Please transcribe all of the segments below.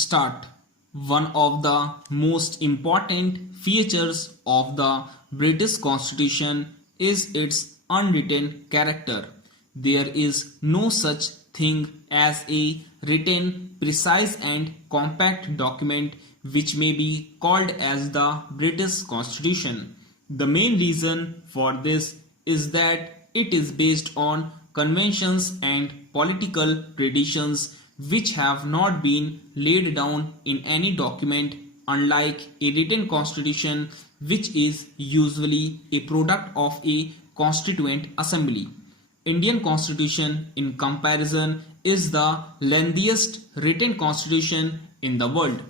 start. One of the most important features of the British Constitution is its unwritten character. There is no such thing as a written, precise and compact document which may be called as the British Constitution. The main reason for this is that it is based on conventions and political traditions which have not been laid down in any document, unlike a written constitution which is usually a product of a constituent assembly. Indian constitution in comparison is the lengthiest written constitution in the world.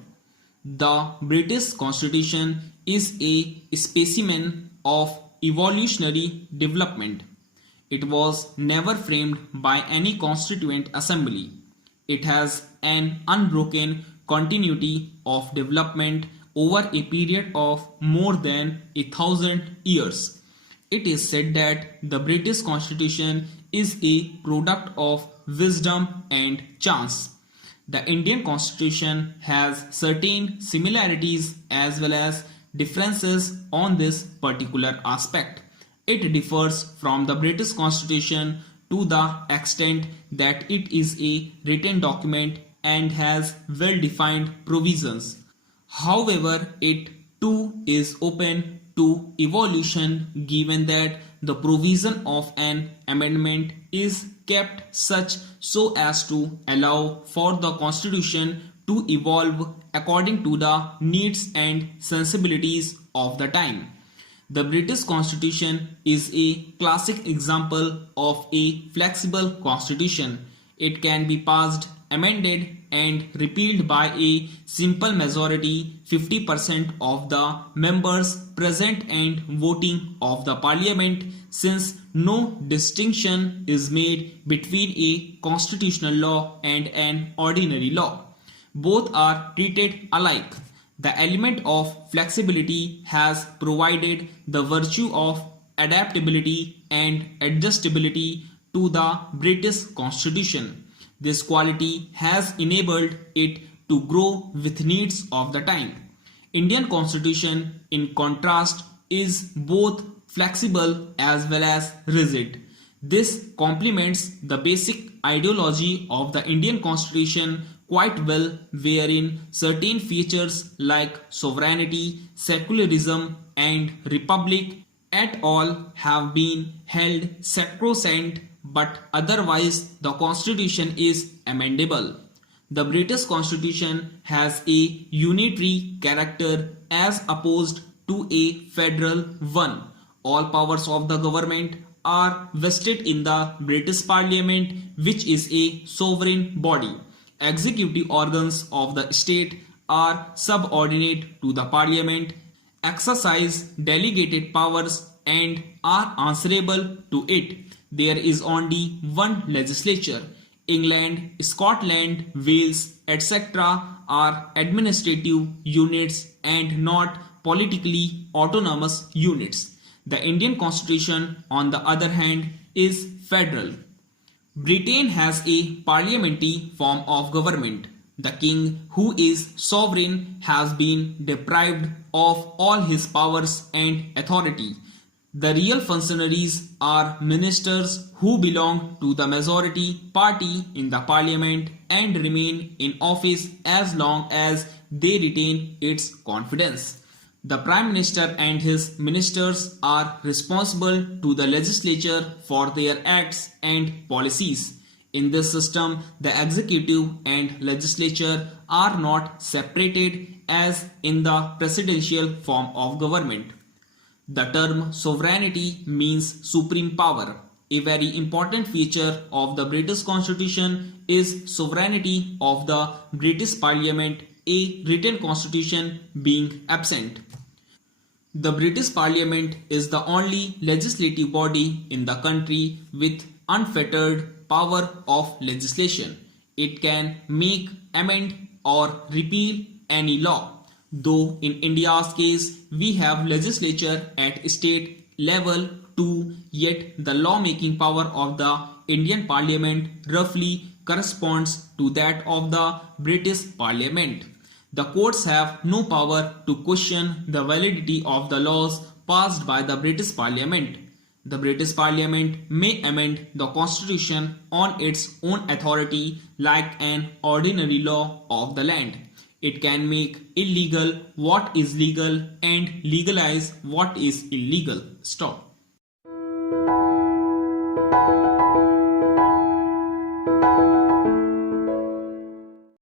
The British Constitution is a specimen of evolutionary development. It was never framed by any constituent assembly. It has an unbroken continuity of development over a period of more than 1,000 years. It is said that the British Constitution is a product of wisdom and chance. The Indian Constitution has certain similarities as well as differences on this particular aspect. It differs from the British Constitution to the extent that it is a written document and has well-defined provisions. However, it too is open to evolution given that the provision of an amendment is kept such so as to allow for the Constitution to evolve according to the needs and sensibilities of the time. The British Constitution is a classic example of a flexible constitution. It can be passed, amended and repealed by a simple majority, 50% of the members present and voting of the Parliament, since no distinction is made between a constitutional law and an ordinary law. Both are treated alike. The element of flexibility has provided the virtue of adaptability and adjustability to the British Constitution. This quality has enabled it to grow with needs of the time. Indian Constitution, in contrast, is both flexible as well as rigid. This complements the basic ideology of the Indian Constitution quite well, wherein certain features like sovereignty, secularism and republic at all have been held sacrosanct, but otherwise the constitution is amendable. The British Constitution has a unitary character as opposed to a federal one. All powers of the government are vested in the British Parliament, which is a sovereign body. Executive organs of the state are subordinate to the Parliament, exercise delegated powers and are answerable to it. There is only one legislature. England, Scotland, Wales, etc. are administrative units and not politically autonomous units. The Indian Constitution, on the other hand, is federal. Britain has a parliamentary form of government. The king, who is sovereign, has been deprived of all his powers and authority. The real functionaries are ministers who belong to the majority party in the parliament and remain in office as long as they retain its confidence. The Prime Minister and his ministers are responsible to the legislature for their acts and policies. In this system, the executive and legislature are not separated as in the presidential form of government. The term sovereignty means supreme power. A very important feature of the British Constitution is sovereignty of the British Parliament, a written constitution being absent. The British Parliament is the only legislative body in the country with unfettered power of legislation. It can make, amend or repeal any law. Though in India's case we have legislature at state level too, yet the lawmaking power of the Indian Parliament roughly corresponds to that of the British Parliament. The courts have no power to question the validity of the laws passed by the British Parliament. The British Parliament may amend the Constitution on its own authority like an ordinary law of the land. It can make illegal what is legal and legalize what is illegal. Stop.